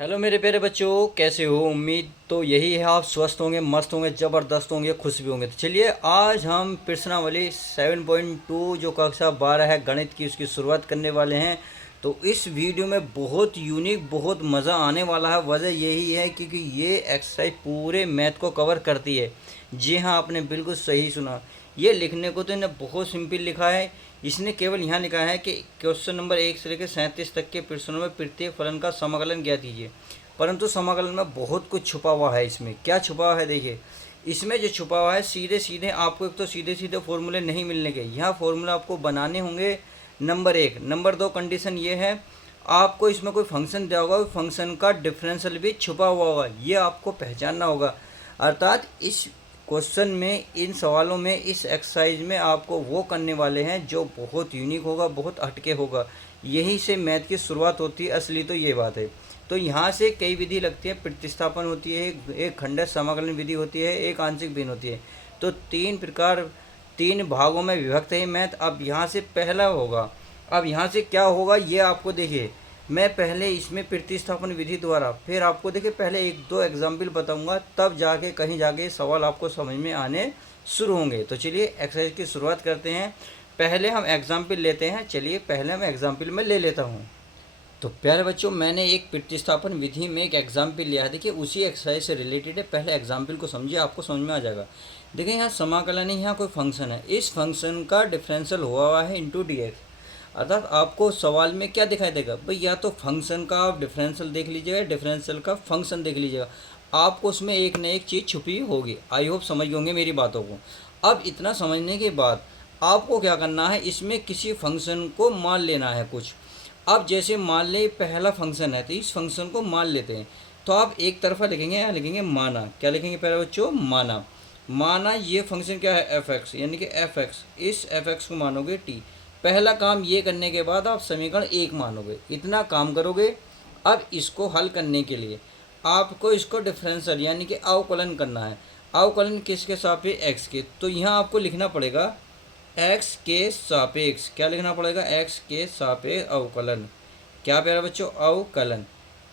Hello मेरे प्यारे बच्चों, कैसे हो? उम्मीद तो यही है आप स्वस्थ होंगे, मस्त होंगे, ज़बरदस्त होंगे, खुश भी होंगे। तो चलिए आज हम प्रश्नावली 7.2 जो कक्षा 12 है गणित की, उसकी शुरुआत करने वाले हैं। तो इस वीडियो में बहुत यूनिक, बहुत मज़ा आने वाला है। वजह यही है क्योंकि ये एक्सरसाइज पूरे मैथ को कवर करती है। जी हाँ, आपने बिल्कुल सही सुना। ये लिखने को तो इन्हें बहुत सिंपल लिखा है। इसने केवल यहाँ लिखा है कि क्वेश्चन नंबर 1 से लेकर 37 तक के प्रश्नों में प्रत्येक फलन का समाकलन ज्ञात कीजिए। परंतु समाकलन में बहुत कुछ छुपा हुआ है। इसमें क्या छुपा हुआ है देखिए। इसमें जो छुपा हुआ है, सीधे सीधे आपको एक तो सीधे सीधे फॉर्मूले नहीं मिलने के, यहाँ फॉर्मूला आपको बनाने होंगे। नंबर 1। नंबर 2 कंडीशन ये है, आपको इसमें कोई फंक्शन दिया होगा, फंक्शन का डिफरेंशियल भी छुपा हुआ होगा, ये आपको पहचानना होगा। अर्थात इस क्वेश्चन में, इन सवालों में, इस एक्सरसाइज में आपको वो करने वाले हैं जो बहुत यूनिक होगा, बहुत हटके होगा। यहीं से मैथ की शुरुआत होती है, असली तो ये बात है। तो यहाँ से कई विधि लगती है, प्रतिस्थापन होती है, एक खंडक समाकलन विधि होती है, एक आंशिक भिन्न होती है। तो तीन भागों में विभक्त है मैथ। अब यहाँ से पहला होगा, अब यहाँ से क्या होगा ये आपको देखिए। मैं पहले इसमें प्रतिस्थापन विधि द्वारा, फिर आपको देखिए पहले एक दो एग्जाम्पल बताऊंगा, तब जाके कहीं जाके सवाल आपको समझ में आने शुरू होंगे। तो चलिए एक्सरसाइज की शुरुआत करते हैं। पहले हम एग्जाम्पल लेते हैं। चलिए पहले मैं एग्जाम्पल में ले लेता हूँ। तो प्यारे बच्चों, मैंने एक प्रतिस्थापन विधि में एक एग्जाम्पल लिया है। देखिए उसी एक्सरसाइज से रिलेटेड है। पहले एग्जाम्पल को समझिए, आपको समझ में आ जाएगा। देखिए यहाँ समाकलन है, यहाँ कोई फंक्शन है, इस फंक्शन का डिफरेंशियल हुआ है इंटू डी एक्स। अर्थात आपको सवाल में क्या दिखाई देगा भाई, या तो फंक्शन का आप डिफरेंशियल देख लीजिएगा, डिफरेंशियल का फंक्शन देख लीजिएगा। आपको उसमें एक न एक चीज़ छुपी होगी। आई होप समझ होंगे मेरी बातों को। अब इतना समझने के बाद आपको क्या करना है, इसमें किसी फंक्शन को मान लेना है कुछ। अब जैसे मान ले पहला फंक्शन है, तो इस फंक्शन को मान लेते हैं। तो आप एक तरफा लिखेंगे, यहाँ लिखेंगे माना। क्या लिखेंगे पहले बच्चों? माना। माना ये फंक्शन क्या है? एफ एक्स, यानी कि एफ एक्स। इस एफ एक्स को मानोगे टी। पहला काम ये करने के बाद आप समीकरण 1 मानोगे, इतना काम करोगे। अब इसको हल करने के लिए आपको इसको डिफरेंशियल यानी कि अवकलन करना है। अवकलन किसके सापेक्ष? एक्स के। तो यहाँ आपको लिखना पड़ेगा एक्स के सापेक्ष। क्या लिखना पड़ेगा? एक्स के सापेक्ष अवकलन। क्या प्यारा बच्चों? अवकलन।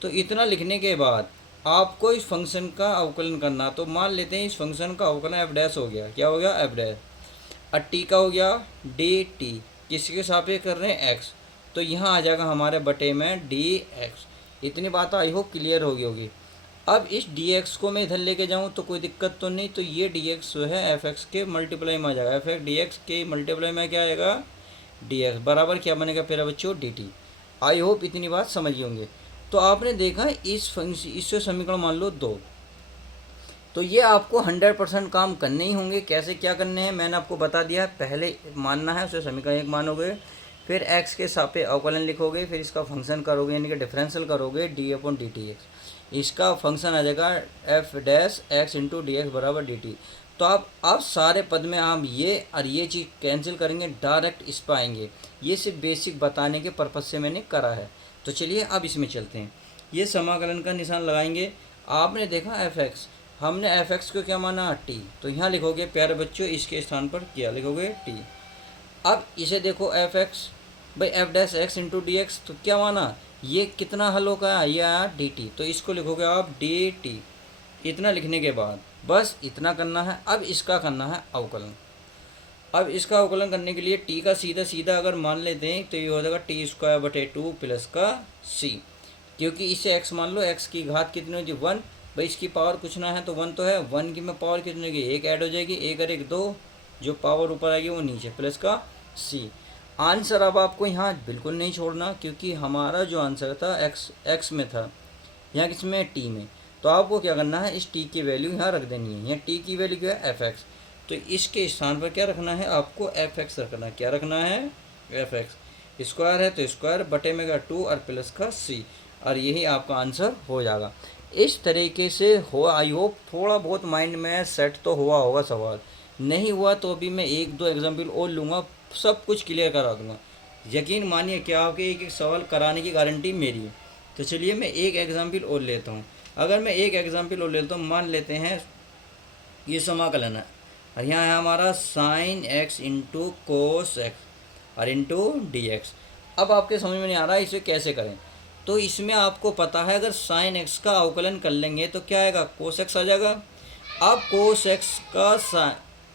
तो इतना लिखने के बाद आपको इस फंक्शन का अवकलन करना। तो मान लेते हैं इस फंक्शन का अवकलन एफ डैश हो गया। क्या हो गया? F dash. और टी का हो गया डी टी। किसके सापेक्ष कर रहे हैं? एक्स। तो यहाँ आ जाएगा हमारे बटे में डी एक्स। इतनी बात आई होप क्लियर होगी होगी। अब इस डी एक्स को मैं इधर लेके जाऊँ तो कोई दिक्कत तो नहीं। तो ये डी एक्स जो है एफ एक्स के मल्टीप्लाई में आ जाएगा। एफ एक्स डी एक्स के मल्टीप्लाई में क्या आएगा? डी एक्स बराबर क्या बनेगा फिर बच्चों? D T. आई होप इतनी बात समझिए होंगे। तो आपने देखा इस फंक्शन, इससे समीकरण मान लो 2। तो ये आपको 100% काम करने ही होंगे। कैसे क्या करने हैं मैंने आपको बता दिया है। पहले मानना है, उसे समीकरण 1 मानोगे, फिर एक्स के सापेक्ष अवकलन लिखोगे, फिर इसका फंक्शन करोगे यानी कि डिफरेंशियल करोगे D upon D T x. इसका फंक्शन आ जाएगा F dash x into D x बराबर डी टी। तो आप सारे पद में आप ये और ये चीज़ कैंसिल करेंगे, डायरेक्ट इस पर आएंगे। ये सिर्फ बेसिक बताने के पर्पज़ से मैंने करा है। तो चलिए अब इसमें चलते हैं। ये समाकलन का निशान लगाएंगे। आपने देखा एफ एक्स, हमने एफ एक्स को क्या माना? टी। तो यहाँ लिखोगे प्यारे बच्चों, इसके स्थान पर क्या लिखोगे? टी। अब इसे देखो एफ एक्स भाई F dash x into D x. तो क्या माना? ये कितना हल होगा? ये आया डी टी। तो इसको लिखोगे आप डी टी। इतना लिखने के बाद बस इतना करना है। अब इसका करना है अवकलन। अब इसका अवकलन करने के लिए टी का सीधा सीधा अगर मान लेते हैं तो ये हो जाएगा टी स्क्वायर बटे 2 प्लस का सी। क्योंकि इसे एक्स मान लो, एक्स की घात कितनी होगी? 1। भाई इसकी पावर कुछ ना है तो 1 तो है। 1 की में पावर कितनी होगी? 1 ऐड हो जाएगी। 1 और 1 2, जो पावर ऊपर आएगी वो नीचे, प्लस का सी। आंसर अब आपको यहाँ बिल्कुल नहीं छोड़ना, क्योंकि हमारा जो आंसर था एक्स में था, यहाँ किसमें? टी में। तो आपको क्या करना है, इस टी की वैल्यू यहाँ रख देनी है। यहाँ टी की वैल्यू क्या है? F x. तो इसके स्थान पर क्या रखना है? आपको एफ एक्स रखना है। क्या रखना है? F x. स्क्वायर है तो स्क्वायर बटे में का 2 और प्लस का सी, और यही आपका आंसर हो जाएगा। इस तरीके से हो। आई होप थोड़ा बहुत माइंड में सेट तो हुआ होगा सवाल। नहीं हुआ तो अभी मैं एक दो एग्जाम्पल और लूँगा, सब कुछ क्लियर करा दूँगा। यकीन मानिए कि आपके एक एक सवाल कराने की गारंटी मेरी है। तो चलिए मैं एक एग्जाम्पल और लेता हूँ। अगर मैं एक एग्जाम्पल और लेता हूँ, मान लेते हैं ये समाकलन है, और यहाँ है हमारा sine x into cos x और इंटू डी एक्स। अब आपके समझ में नहीं आ रहा है इसे कैसे करें। तो इसमें आपको पता है अगर साइन एक्स का अवकलन कर लेंगे तो क्या आएगा, कोस एक्स आ जाएगा। अब कोस एक्स का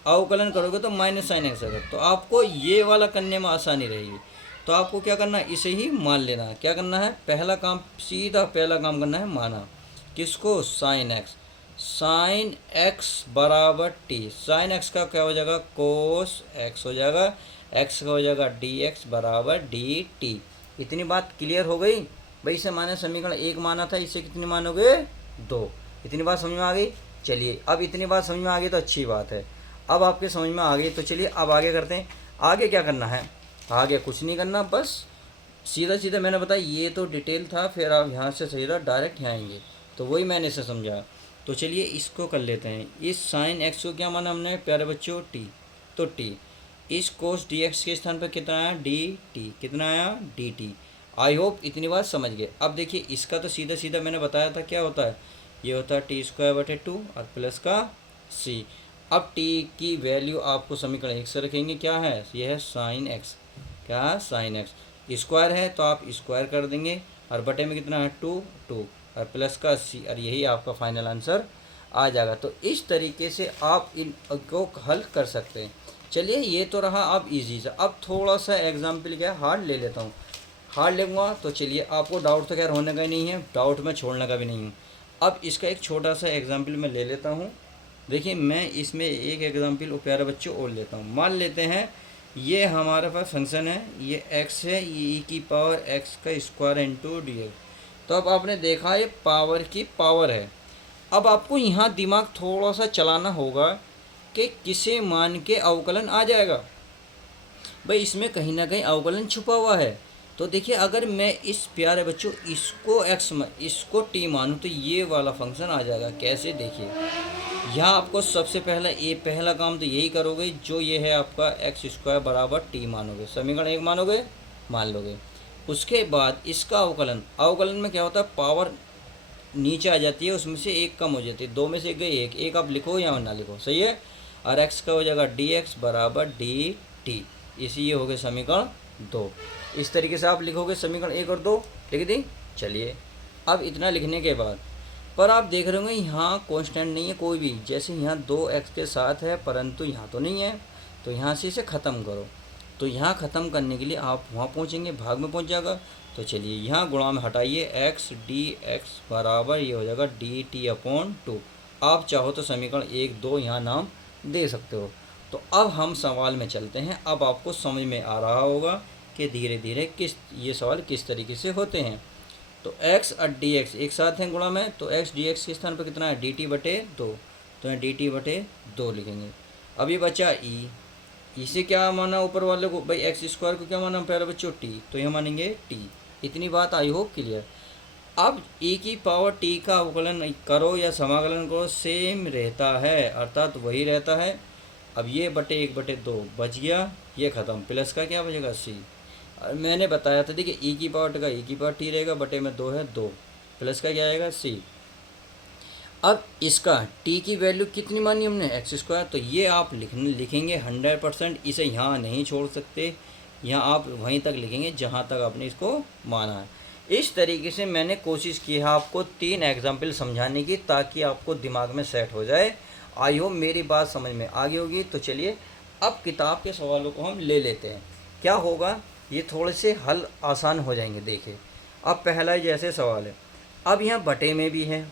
अवकलन करोगे तो माइनस साइन एक्स आएगा। तो आपको ये वाला करने में आसानी रहेगी। तो आपको क्या करना है, इसे ही मान लेना है। क्या करना है, पहला काम, सीधा पहला काम करना है, माना किसको, साइन एक्स। साइन एक्स बराबर टी, साइन एक्स का क्या हो जाएगा, कोस एक्स हो जाएगा, एक्स का हो जाएगा डी एक्स बराबर डी टी। इतनी बात क्लियर हो गई भाई। इसे माने समीकरण 1 माना था, इसे कितनी मानोगे, 2। इतनी बात समझ में आ गई। चलिए अब इतनी बात समझ में आ गई तो अच्छी बात है। अब आपके समझ में आ गई तो चलिए अब आगे करते हैं। आगे क्या करना है, आगे कुछ नहीं करना, बस सीधा सीधा मैंने बताया, ये तो डिटेल था, फिर आप यहाँ से सीधा डायरेक्ट यहाँ आएंगे। तो वही मैंने इसे समझा। तो चलिए इसको कर लेते हैं। इस साइन एक्स को क्या माना हमने प्यारे बच्चों, टी। तो टी, इस कोस डी एक्स के स्थान पर कितना आया, डी टी। कितना आया, डी टी। आई होप इतनी बात समझ गए। अब देखिए इसका तो सीधा सीधा मैंने बताया था क्या होता है, ये होता है टी स्क्वायर बटे 2 और प्लस का सी। अब टी की वैल्यू आपको समीकरण 1 से रखेंगे, क्या है, ये है साइन एक्स। क्या है, साइन एक्स। स्क्वायर है तो आप स्क्वायर कर देंगे, और बटे में कितना है, 2 और प्लस का सी, और यही आपका फाइनल आंसर आ जाएगा। तो इस तरीके से आप इनको हल कर सकते हैं। चलिए ये तो रहा अब इजी सा। अब थोड़ा सा एग्जाम्पल क्या हार्ड ले लेता हूँ। हार्ड लेंगा तो चलिए, आपको डाउट तो खैर होने का ही नहीं है, डाउट में छोड़ने का भी नहीं हूँ। अब इसका एक छोटा सा एग्जाम्पल मैं ले लेता हूँ। देखिए मैं इसमें एक एग्जाम्पल प्यारे बच्चों और लेता हूँ। मान लेते हैं ये हमारे पास फंक्शन है, ये x है, ये e की पावर x का स्क्वायर इंटू डी एक्स। तो अब आपने देखा ये पावर की पावर है। अब आपको यहाँ दिमाग थोड़ा सा चलाना होगा कि किसे मान के अवकलन आ जाएगा। भाई इसमें कहीं ना कहीं अवकलन छुपा हुआ है। तो देखिए अगर मैं इस प्यारे बच्चों इसको x इसको t मानूँ तो ये वाला फंक्शन आ जाएगा। कैसे, देखिए यहाँ आपको सबसे पहला ये पहला काम तो यही करोगे, जो ये है आपका एक्स स्क्वायर बराबर टी मानोगे, समीकरण 1 मानोगे, मान लोगे। उसके बाद इसका अवकलन, अवकलन में क्या होता है, पावर नीचे आ जाती है, उसमें से एक कम हो जाती है, 2 में से एक गई एक आप लिखो या ना लिखो, सही है। और एक्स का हो जाएगा डी एक्स बराबर डी टी। इसी ये हो गए समीकरण 2। इस तरीके से आप लिखोगे समीकरण 1 और 2 लिख दी। चलिए अब इतना लिखने के बाद पर आप देख रहे होंगे यहाँ कांस्टेंट नहीं है कोई भी, जैसे यहाँ 2x के साथ है परंतु यहाँ तो नहीं है। तो यहाँ से इसे ख़त्म करो। तो यहाँ ख़त्म करने के लिए आप वहाँ पहुँचेंगे, भाग में पहुँच जाएगा। तो चलिए यहाँ गुणा में हटाइए, एक्स डी एक्स बराबर ये हो जाएगा डी टी अपॉन 2। आप चाहो तो समीकरण 1 2 यहाँ नाम दे सकते हो। तो अब हम सवाल में चलते हैं। अब आपको समझ में आ रहा होगा कि धीरे धीरे ये सवाल किस तरीके से होते हैं। तो x और डी एक्स एक साथ हैं गुणा में, तो x डी एक्स के स्थान पर कितना है, डी टी बटे 2। तो यहाँ डी टी बटे 2 लिखेंगे। अब ये बचा ई, इसे क्या माना ऊपर वाले को, भाई एक्स स्क्वायर को क्या माना प्यारे बच्चों, टी। तो यहाँ मानेंगे टी। इतनी बात आई होप क्लियर। अब e की पावर t का अवकलन करो या समाकलन करो, सेम रहता है, अर्थात वही रहता है। अब ये बटे 1 बटे 2 बच गया, ये ख़त्म, प्लस का क्या बचेगा, c। मैंने बताया था देखिए e की पावर का e की पावर t रहेगा, बटे में 2 है 2, प्लस का क्या आएगा, c। अब इसका t की वैल्यू कितनी मानी हमने, एक्स स्क्वायर। तो ये आप लिखेंगे 100%, इसे यहाँ नहीं छोड़ सकते, यहाँ आप वहीं तक लिखेंगे जहाँ तक आपने इसको माना है। इस तरीके से मैंने कोशिश की है आपको 3 एग्जाम्पल समझाने की, ताकि आपको दिमाग में सेट हो जाए। आई होप मेरी बात समझ में आ गई होगी। तो चलिए अब किताब के सवालों को हम ले लेते हैं। क्या होगा, ये थोड़े से हल आसान हो जाएंगे। देखिए अब पहला जैसे सवाल है, अब यहाँ बटे में भी है,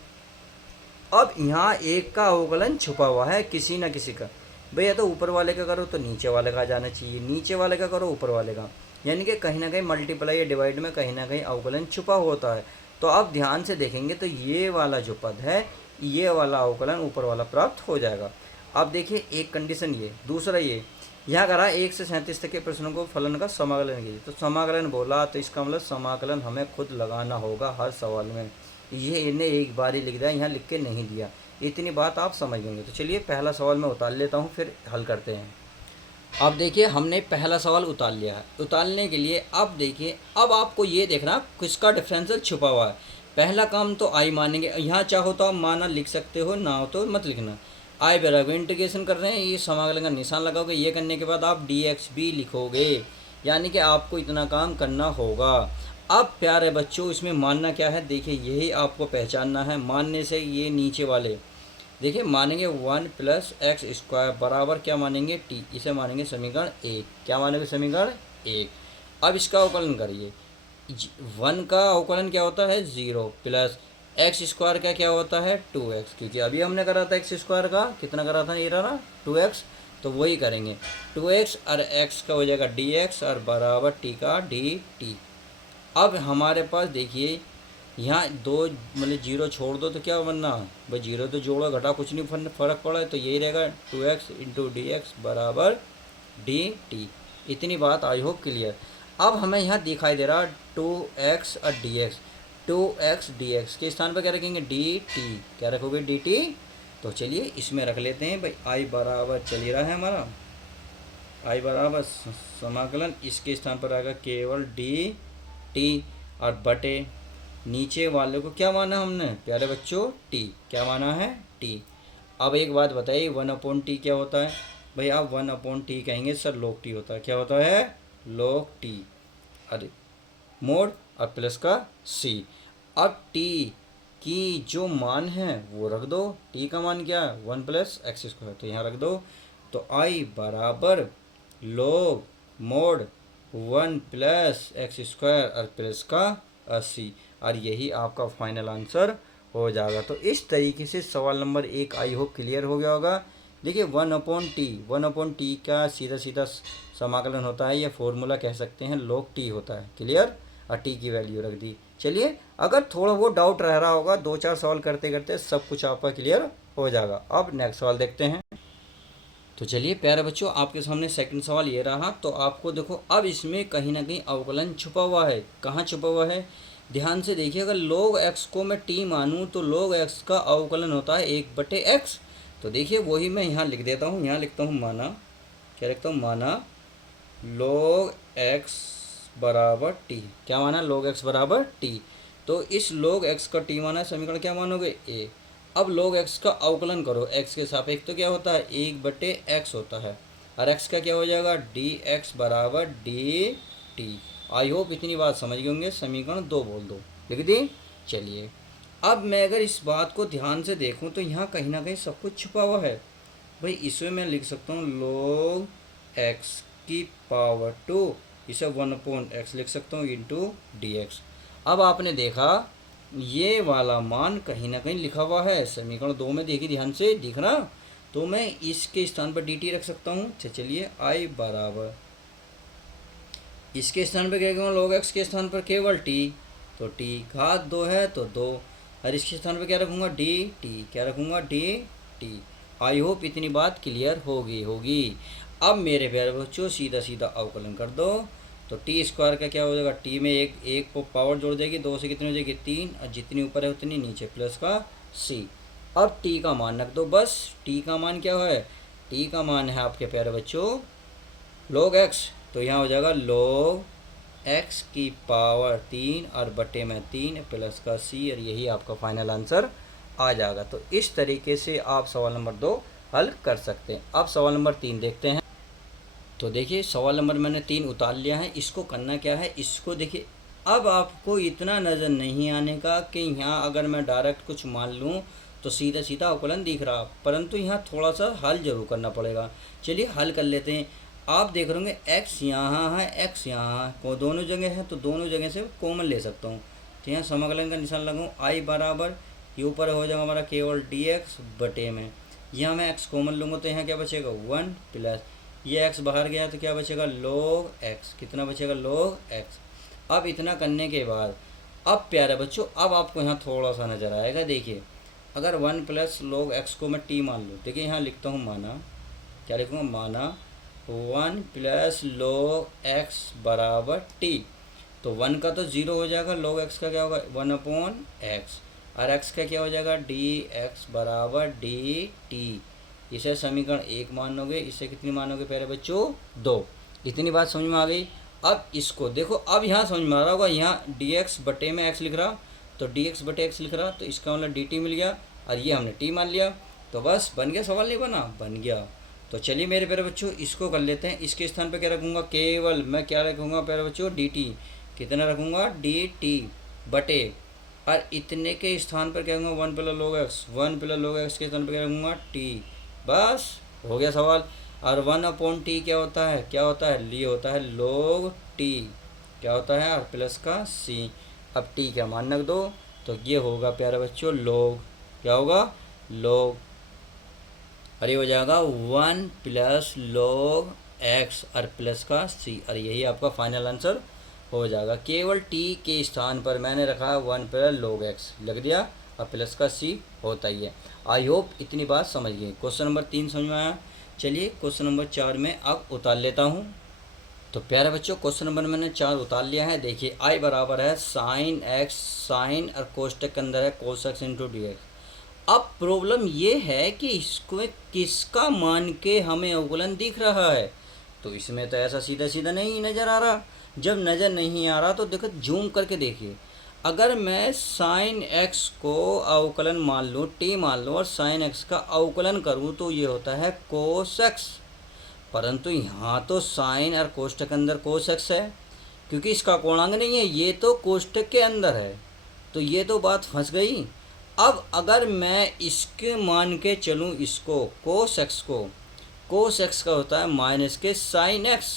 अब यहाँ एक का अवकलन छुपा हुआ है किसी ना किसी का। भैया तो ऊपर वाले का करो तो नीचे वाले का जाना चाहिए, नीचे वाले का करो ऊपर वाले का, यानी कि कहीं ना कहीं मल्टीप्लाई या डिवाइड में कहीं ना कहीं अवकलन छुपा होता है। तो आप ध्यान से देखेंगे तो ये वाला जो पद है, ये वाला अवकलन ऊपर वाला प्राप्त हो जाएगा। अब देखिए एक कंडीशन ये, दूसरा ये, यहाँ करा 1 से 37 तक के प्रश्नों को फलन का समाकलन कीजिए। तो समाकलन बोला तो इसका मतलब समाकलन हमें खुद लगाना होगा हर सवाल में। ये इन्हें एक बार ही लिख दिया, यहाँ लिख के नहीं दिया। इतनी बात आप समझ लेंगे। तो चलिए पहला सवाल मैं उतार लेता हूँ, फिर हल करते हैं। अब देखिए हमने पहला सवाल उतार लिया है। उतारने के लिए अब देखिए, अब आपको ये देखना किसका डिफरेंशियल छुपा हुआ है। पहला काम तो आई मानेंगे, यहाँ चाहो तो आप माना लिख सकते हो, ना हो तो मत लिखना। आई बराबर इंटीग्रेशन कर रहे हैं, ये समाकलन का निशान लगाओगे। ये करने के बाद आप डी एक्स भी लिखोगे, यानी कि आपको इतना काम करना होगा। अब प्यारे बच्चों इसमें मानना क्या है, देखिए यही आपको पहचानना है। मानने से ये नीचे वाले देखिए मानेंगे 1+x² बराबर क्या मानेंगे t, इसे मानेंगे समीकरण 1। क्या मानेंगे समीकरण 1। अब इसका अवकलन करिए। 1 का अवकलन क्या होता है 0 प्लस x² का क्या होता है 2x, क्योंकि अभी हमने करा था x² का कितना करा था, ये रहा 2x, तो वही करेंगे 2x और x का हो जाएगा dx और बराबर t का dt। अब हमारे पास देखिए यहाँ दो मतलब जीरो छोड़ दो तो क्या बनना भाई, जीरो तो जोड़ो घटा कुछ नहीं फ़र्क पड़ा है, तो यही रहेगा 2x इंटू डी एक्स बराबर डी टी। इतनी बात आई होप क्लियर। अब हमें यहाँ दिखाई दे रहा 2x और D x, 2x D x के स्थान पर क्या रखेंगे डी टी, क्या रखोगे डी टी। तो चलिए इसमें रख लेते हैं भाई आई बराबर चल ही रहा है हमारा, आई बराबर समाकलन इसके स्थान पर आएगा केवल डी टी और बटे नीचे वाले को क्या माना हमने प्यारे बच्चों टी, क्या माना है टी। अब एक बात बताइए 1/t क्या होता है भाई, आप 1/t कहेंगे सर log t होता है, क्या होता है log t, अरे मोड और प्लस का c। अब t की जो मान है वो रख दो, t का मान क्या 1+x², तो यहाँ रख दो। तो i बराबर log मोड 1+x² और प्लस का 80, और यही आपका फाइनल आंसर हो जाएगा। तो इस तरीके से सवाल नंबर 1 आई होप क्लियर हो गया होगा। देखिए 1/t का सीधा सीधा समाकलन होता है, या फॉर्मूला कह सकते हैं log t होता है, क्लियर, और t की वैल्यू रख दी। चलिए अगर थोड़ा वो डाउट रह रहा होगा 2-4 सवाल करते करते सब कुछ आपका क्लियर हो जाएगा। अब नेक्स्ट सवाल देखते हैं। तो चलिए प्यारे बच्चों आपके सामने सेकंड सवाल ये रहा। तो आपको देखो अब इसमें कहीं ना कहीं अवकलन छुपा हुआ है। कहाँ छुपा हुआ है ध्यान से देखिए। अगर log x को मैं t मानूँ तो log x का अवकलन होता है 1/x। तो देखिए वही मैं यहाँ लिख देता हूँ, यहाँ लिखता हूँ माना, क्या लिखता हूँ माना log x बराबर t, क्या माना log x बराबर t। तो इस log x का t माना समीकरण क्या मानोगे a। अब log x का अवकलन करो x के सापेक्ष, तो क्या होता है 1/x होता है, और x का क्या हो जाएगा dx बराबर dt। आई होप इतनी बात समझ गए होंगे। समीकरण 2 बोल दो, लिख दी। चलिए अब मैं अगर इस बात को ध्यान से देखूं तो यहाँ कहीं ना कहीं सब कुछ छुपा हुआ है भाई। इसमें मैं लिख सकता हूँ log x की पावर 2, इसे 1/x लिख सकता हूँ इंटू dx। अब आपने देखा ये वाला मान कहीं ना कहीं लिखा हुआ है समीकरण 2 में, देखिए ध्यान से दिख रहा, तो मैं इसके स्थान पर dt रख सकता हूँ। चलिए i बराबर इसके स्थान पर क्या रखूँगा log x के स्थान पर केवल t, तो t घात 2 है तो 2, और इसके स्थान पर क्या रखूँगा dt, क्या रखूँगा dt। आई होप इतनी बात क्लियर होगी। अब मेरे प्यारे बच्चों सीधा सीधा अवकलन कर दो। तो t² का क्या हो जाएगा, t में एक को पावर जोड़ देगी, 2 से कितनी हो जाएगी 3, और जितनी ऊपर है उतनी नीचे प्लस का c। अब t का मान रख दो बस। t का मान क्या है, t का मान है आपके प्यारे बच्चों log x, तो यहाँ हो जाएगा log x की पावर 3 और बटे में 3 प्लस का c, और यही आपका फाइनल आंसर आ जाएगा। तो इस तरीके से आप सवाल नंबर 2 हल कर सकते हैं। अब सवाल नंबर 3 देखते हैं। तो देखिए सवाल नंबर मैंने 3 उतार लिया है। इसको करना क्या है, इसको देखिए अब आपको इतना नज़र नहीं आने का कि यहाँ अगर मैं डायरेक्ट कुछ मान लूँ तो सीधा सीधा अवकलन दिख रहा, परंतु यहाँ थोड़ा सा हल जरूर करना पड़ेगा। चलिए हल कर लेते हैं। आप देख रहे होंगे x यहाँ है, x यहाँ है, को दोनों जगह है, तो दोनों जगह से कॉमन ले सकता हूँ। तो यहाँ समाकलन का निशान लगाऊँ, i बराबर ये ऊपर हो जाएगा हमारा केवल dx बटे में, यहाँ मैं x कॉमन लूँगा तो यहाँ क्या बचेगा 1 प्लस ये x बाहर गया तो क्या बचेगा log x, कितना बचेगा log x। अब इतना करने के बाद अब प्यारे बच्चों अब आपको यहाँ थोड़ा सा नज़र आएगा। देखिए अगर 1 प्लस log x को मैं t मान लूँ, देखिए यहाँ लिखता हूँ माना, क्या लिखूँगा माना 1 प्लस log x बराबर t। तो 1 का तो 0 हो जाएगा, log x का क्या होगा 1/x, और x का क्या हो जाएगा dx बराबर dt। इसे समीकरण 1 मानोगे, इसे कितनी मानोगे प्यारे बच्चों 2। इतनी बात समझ में आ गई। अब इसको देखो, अब यहाँ समझ में आ रहा होगा, यहाँ dx बटे में x लिख रहा, तो dx बटे x लिख रहा, तो इसका मतलब dt मिल गया, और ये हमने t मान लिया, तो बस बन गया। सवाल नहीं बना, बन गया। तो चलिए मेरे प्यारे बच्चों इसको कर लेते हैं। इसके स्थान पर क्या रखूँगा, केवल मैं क्या रखूँगा प्यारे बच्चों dt, कितना रखूँगा डी टी बटे, और इतने के स्थान पर क्या करूँगा 1 plus log x, 1 plus log x के स्थान पर क्या रखूँगा टी, बस हो गया सवाल। और 1/t क्या होता है, क्या होता है, ये होता है log t, क्या होता है r प्लस का c। अब t क्या मान रख दो, तो ये होगा प्यारे बच्चों log, क्या होगा log, और ये हो जाएगा 1 प्लस log x और प्लस का c, और यही आपका फाइनल आंसर हो जाएगा। केवल t के स्थान पर मैंने रखा है 1 प्लस log x, लग दिया, और प्लस का c होता ही है। आई होप इतनी बात समझ गए। क्वेश्चन नंबर 3 समझ में आया। चलिए क्वेश्चन नंबर 4 में अब उतार लेता हूँ। तो प्यारे बच्चों क्वेश्चन नंबर मैंने 4 उतार लिया है। देखिए आई बराबर है साइन एक्स, साइन और कोष्टक के अंदर है cos x into D x. अब प्रॉब्लम ये है कि इसको किसका मान के हमें अवकलन दिख रहा है, तो इसमें तो ऐसा सीधा सीधा नहीं नज़र आ रहा। जब नज़र नहीं आ रहा तो देखो जूम करके देखिए, अगर मैं साइन एक्स को अवकलन मान लूँ, टी मान लूँ, और साइन एक्स का अवकलन करूँ तो ये होता है कोस एक्स, परंतु यहाँ तो साइन और कोष्टक के अंदर कोस एक्स है, क्योंकि इसका कोणांक नहीं है, ये तो कोष्टक के अंदर है, तो ये तो बात फंस गई। अब अगर मैं इसके मान के चलूँ इसको कोस एक्स को, कोस एक्स का होता है माइनस के साइन एक्स,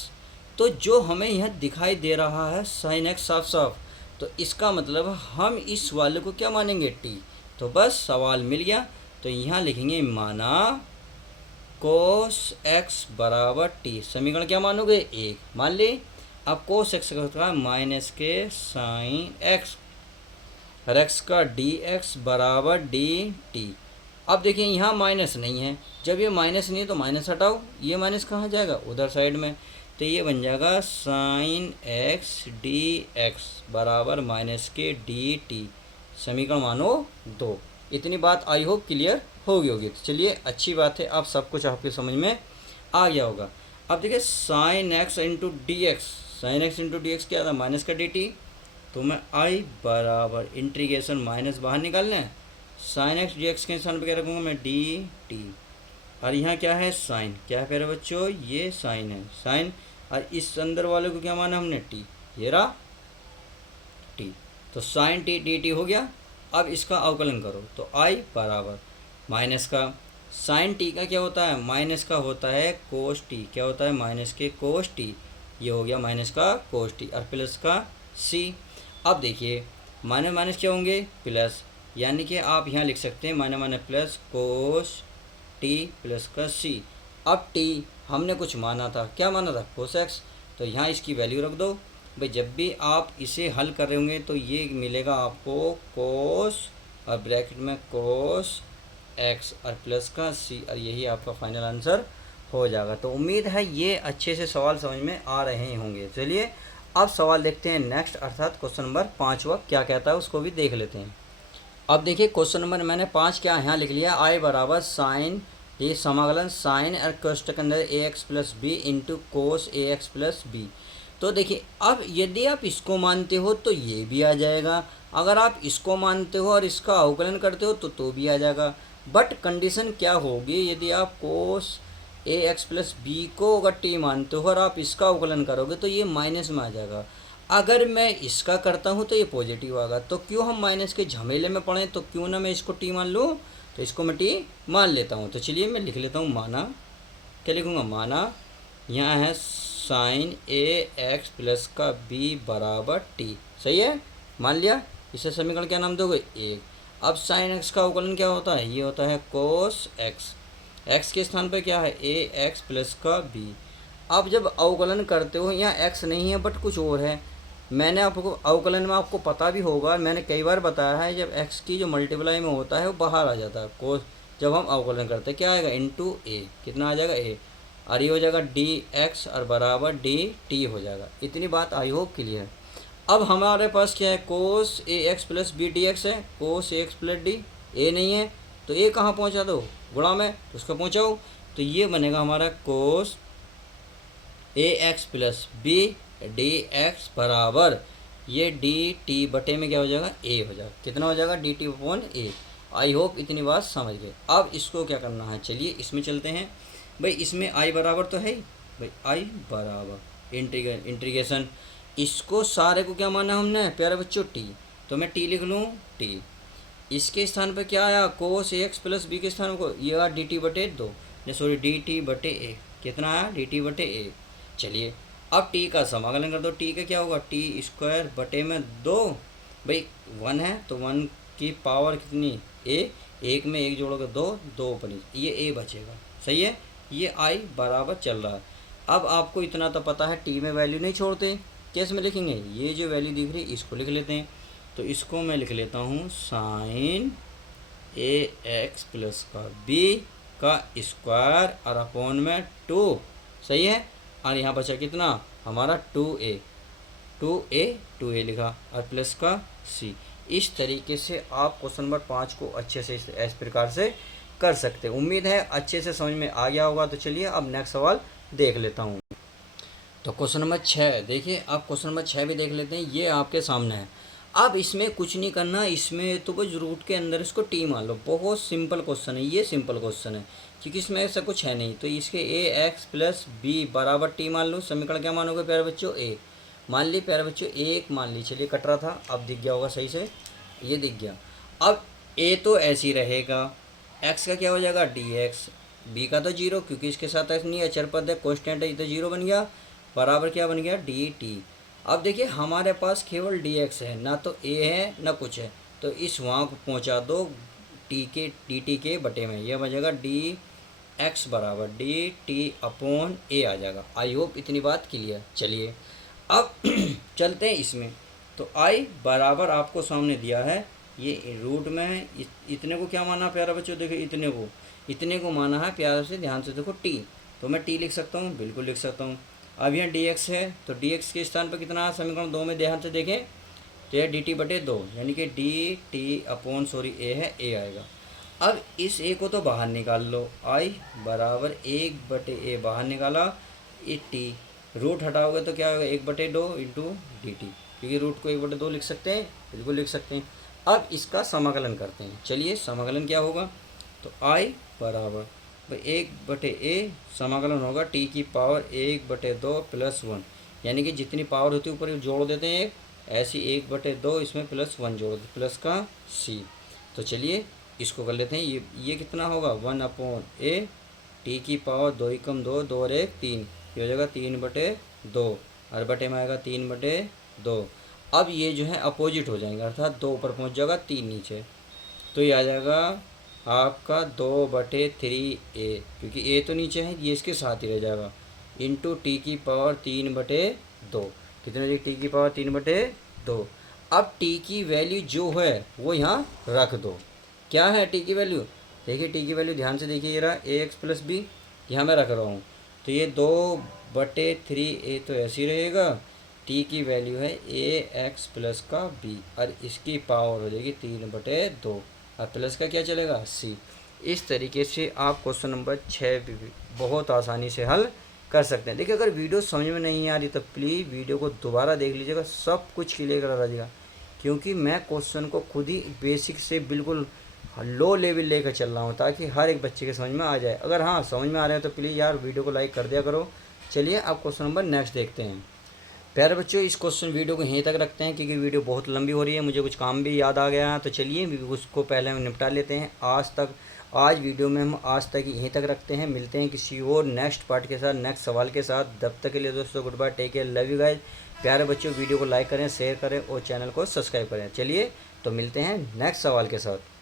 तो जो हमें यह दिखाई दे रहा है साइन एक्स साफ साफ, तो इसका मतलब हम इस वाले को क्या मानेंगे टी। तो बस सवाल मिल गया। तो यहाँ लिखेंगे माना कोस एक्स बराबर टी, समीकरण क्या मानोगे 1 मान ली। अब कोस एक्स का होता है माइनस के साइन एक्स और एक्स का डी एक्स बराबर डी टी। अब देखिए यहाँ माइनस नहीं है, जब ये माइनस नहीं है तो माइनस हटाओ, ये माइनस कहाँ जाएगा उधर साइड में, तो ये बन जाएगा साइन एक्स डी एक्स बराबर माइनस के डी टी, समीकरण मानो 2। इतनी बात आई होप क्लियर हो गई होगी। तो चलिए अच्छी बात है, अब सब कुछ आपके समझ में आ गया होगा। अब देखिए sine x into D x, sine x into D x क्या था माइनस का डी टी, तो मैं आई बराबर इंटीग्रेशन माइनस बाहर निकालना है, साइन एक्स डी एक्स के स्थान पर क्या रखूँगा मैं डी टी, और यहाँ क्या है साइन, क्या है प्यारे बच्चों ये साइन है, साइन, और इस अंदर वाले को क्या माना हमने टी, ये रहा टी, तो साइन टी डी टी हो गया। अब इसका अवकलन करो तो आई बराबर माइनस का साइन टी का क्या होता है माइनस का होता है कोस टी, क्या होता है माइनस के कोस टी, ये हो गया माइनस का कोस टी, और प्लस का सी। अब देखिए माइनस माइनस क्या होंगे प्लस, यानी कि आप यहाँ लिख सकते हैं minus minus plus cos t plus का सी। अब टी हमने कुछ माना था, क्या माना था कोस एक्स, तो यहाँ इसकी वैल्यू रख दो भाई। जब भी आप इसे हल कर रहे होंगे तो ये मिलेगा आपको कोस और ब्रैकेट में कोस एक्स और प्लस का सी, और यही आपका फाइनल आंसर हो जाएगा। तो उम्मीद है ये अच्छे से सवाल समझ में आ रहे होंगे। चलिए अब सवाल देखते हैं नेक्स्ट, अर्थात क्वेश्चन नंबर 5वां क्या कहता है उसको भी देख लेते हैं। अब देखिए क्वेश्चन नंबर मैंने 5 क्या यहाँ लिख लिया, आई बराबर साइन, ये समाकलन साइन और कोष्टक के अंदर a x plus b into cos a x plus b. तो देखिए अब यदि आप इसको मानते हो तो ये भी आ जाएगा, अगर आप इसको मानते हो और इसका अवकलन करते हो तो भी आ जाएगा। बट कंडीशन क्या होगी, यदि आप कोस ए एक्स प्लस बी को अगर टी मानते हो और आप इसका अवकलन करोगे तो ये माइनस में आ जाएगा। अगर मैं इसका करता हूँ तो ये पॉजिटिव आएगा, तो क्यों हम माइनस के झमेले में पड़ें, तो क्यों ना मैं इसको टी मान लूँ, तो इसको मैं टी मान लेता हूँ। तो चलिए मैं लिख लेता हूँ माना, क्या लिखूँगा माना, यहाँ है साइन ए एक्स प्लस का बी बराबर टी, सही है मान लिया। इसे समीकरण क्या नाम दोगे 1। अब साइन एक्स का अवकलन क्या होता है, ये होता है कोस एक्स, एक्स के स्थान पर क्या है ए एक्स प्लस का बी। अब जब अवकलन करते हो यहाँ एक्स नहीं है बट कुछ और है, मैंने आपको अवकलन में आपको पता भी होगा, मैंने कई बार बताया है जब एक्स की जो मल्टीप्लाई में होता है वो बाहर आ जाता है कोस, जब हम अवकलन करते हैं क्या आएगा इंटू ए, कितना आ जाएगा ए, और ये हो जाएगा डी एक्स और बराबर डी टी हो जाएगा। इतनी बात आई होप क्लियर। अब हमारे पास क्या है cos a x plus b d x है, cos a x plus d, a नहीं है तो ए कहाँ पहुँचा दो गुणा में, तो उसका पहुँचाओ, तो ये बनेगा हमारा cos a x plus b d x बराबर ये डी टी बटे में क्या हो जाएगा ए हो जाएगा, कितना हो जाएगा D T upon A. I hope इतनी बात समझ गए। अब इसको क्या करना है, चलिए इसमें चलते हैं भाई। इसमें आई बराबर तो है ही भाई, आई बराबर इंटीग्रेशन इसको सारे को क्या माना हमने प्यारे बच्चों टी, तो मैं टी लिख लूँ टी। इसके स्थान पे क्या आया कोस ए एक्स प्लस बी के स्थान को ये आया डी टी बटे दो, सॉरी डी टी बटे ए, कितना आया डी टी बटे ए। चलिए अब टी का समाकलन कर दो, टी का क्या होगा टी स्क्वायर बटे में दो, भाई वन है तो वन की पावर कितनी ए, एक में एक जोड़ोगे दो, दो ऊपर ये ए बचेगा, सही है। ये आई बराबर चल रहा है। अब आपको इतना तो पता है टी में वैल्यू नहीं छोड़ते, कैसे में लिखेंगे, ये जो वैल्यू दिख रही है इसको लिख लेते हैं, तो इसको मैं लिख लेता हूँ साइन ए एक्स प्लस का बी का स्क्वायर और अपॉन में टू, सही है। और यहाँ बचा कितना हमारा टू ए लिखा और प्लस का सी। इस तरीके से आप क्वेश्चन नंबर 5 को अच्छे से इस प्रकार से कर सकते हैं। उम्मीद है अच्छे से समझ में आ गया होगा। तो चलिए अब नेक्स्ट सवाल देख लेता हूँ। तो क्वेश्चन नंबर 6 देखिए, आप क्वेश्चन नंबर 6 भी देख लेते हैं, ये आपके सामने है। अब इसमें कुछ नहीं करना, इसमें तो बस रूट के अंदर इसको टी मान लो, बहुत सिंपल क्वेश्चन है, ये सिंपल क्वेश्चन है क्योंकि इसमें ऐसा कुछ है नहीं। तो इसके ए एक्स प्लस बी बराबर टी मान लो, समीकरण क्या मानोगे प्यारे बच्चों ए मान ली, प्यारे बच्चों एक मान ली। चलिए कट रहा था, अब दिख गया होगा सही से, ये दिख गया। अब ए तो ऐसे ही रहेगा, एक्स का क्या हो जाएगा डी एक्स, बी का तो जीरो क्योंकि इसके साथ ऐसा नहीं है, अचर पद है, कॉन्स्टेंट है, ये तो जीरो बन गया, बराबर क्या बन गया डी टी। अब देखिए हमारे पास केवल डी एक्स है, ना तो ए है ना कुछ है, तो इस वहाँ को पहुँचा दो टी के डी टी के बटे में, यह बचेगा डी एक्स बराबर डी टी अपॉन ए आ जाएगा। आई होप इतनी बात क्लियर। चलिए अब चलते हैं इसमें। तो आई बराबर आपको सामने दिया है, ये रूट में है, इतने को क्या माना प्यारा बच्चों, देखो इतने को माना है प्यारे से ध्यान से देखो टी, तो मैं टी लिख सकता हूँ, बिल्कुल लिख सकता हूँ। अब यहाँ डी एक्स है, तो डी एक्स के स्थान पर कितना है समीकरण 2 में ध्यान से देखें, तो यह डी टी बटे दो यानी कि डी टी अपॉन सॉरी ए है, ए आएगा। अब इस ए को तो बाहर निकाल लो, आई बराबर एक बटे ए बाहर निकाला, ए टी रूट हटाओगे तो क्या होगा एक बटे दो इंटू डी टी, क्योंकि रूट को एक बटे दो लिख सकते हैं, बिल्कुल लिख सकते हैं। अब इसका समाकलन करते हैं, चलिए समाकलन क्या होगा, तो आई बराबर भाई एक बटे ए, समाकलन होगा टी की पावर एक बटे दो प्लस वन, यानी कि जितनी पावर होती है ऊपर जोड़ देते हैं एक, ऐसी एक बटे दो इसमें प्लस वन जोड़ दो, प्लस का सी। तो चलिए इसको कर लेते हैं, ये कितना होगा वन अपॉन ए टी की पावर दो ही कम दो, दो और एक तीन, ये हो जाएगा तीन बटे दो, और बटे में आएगा तीन बटे दो। अब ये जो है अपोजिट हो जाएंगे, अर्थात दो ऊपर पहुंच जाएगा तीन नीचे, तो ये आ जाएगा आपका दो बटे थ्री ए, क्योंकि ए तो नीचे है ये इसके साथ ही रह जाएगा, इंटू टी की पावर तीन बटे दो, कितने जी टी की पावर तीन बटे दो। अब टी की वैल्यू जो है वो यहाँ रख दो, क्या है टी की वैल्यू, देखिए टी की वैल्यू ध्यान से देखिए, ये रहा ए एक्स प्लस बी, यहाँ मैं रख रहा हूँ, तो ये दो बटे थ्री ए तो ऐसे ही रहेगा, टी की वैल्यू है ए एक्स प्लस का बी, और इसकी पावर हो जाएगी तीन बटे दो, और प्लस का क्या चलेगा सी। इस तरीके से आप क्वेश्चन नंबर 6 भी बहुत आसानी से हल कर सकते हैं। देखिए अगर वीडियो समझ में नहीं आ रही तो प्लीज़ वीडियो को दोबारा देख लीजिएगा, सब कुछ क्लियर करा रहिएगा, क्योंकि मैं क्वेश्चन को खुद ही बेसिक से बिल्कुल लो लेवल लेकर चल रहा हूँ ताकि हर एक बच्चे के समझ में आ जाए। अगर हाँ समझ में आ रहा है तो प्लीज़ यार वीडियो को लाइक कर दिया करो। चलिए अब क्वेश्चन नंबर नेक्स्ट देखते हैं। प्यारे बच्चों इस क्वेश्चन वीडियो को यहीं तक रखते हैं क्योंकि वीडियो बहुत लंबी हो रही है, मुझे कुछ काम भी याद आ गया है, तो चलिए उसको पहले हम निपटा लेते हैं। आज वीडियो में हम आज तक यहीं तक रखते हैं, मिलते हैं किसी और नेक्स्ट पार्ट के साथ, नेक्स्ट सवाल के साथ। तब तक के लिए दोस्तों good bye, take care, love you guys. प्यारे बच्चों वीडियो को लाइक करें, शेयर करें और चैनल को सब्सक्राइब करें। चलिए तो मिलते हैं नेक्स्ट सवाल के साथ।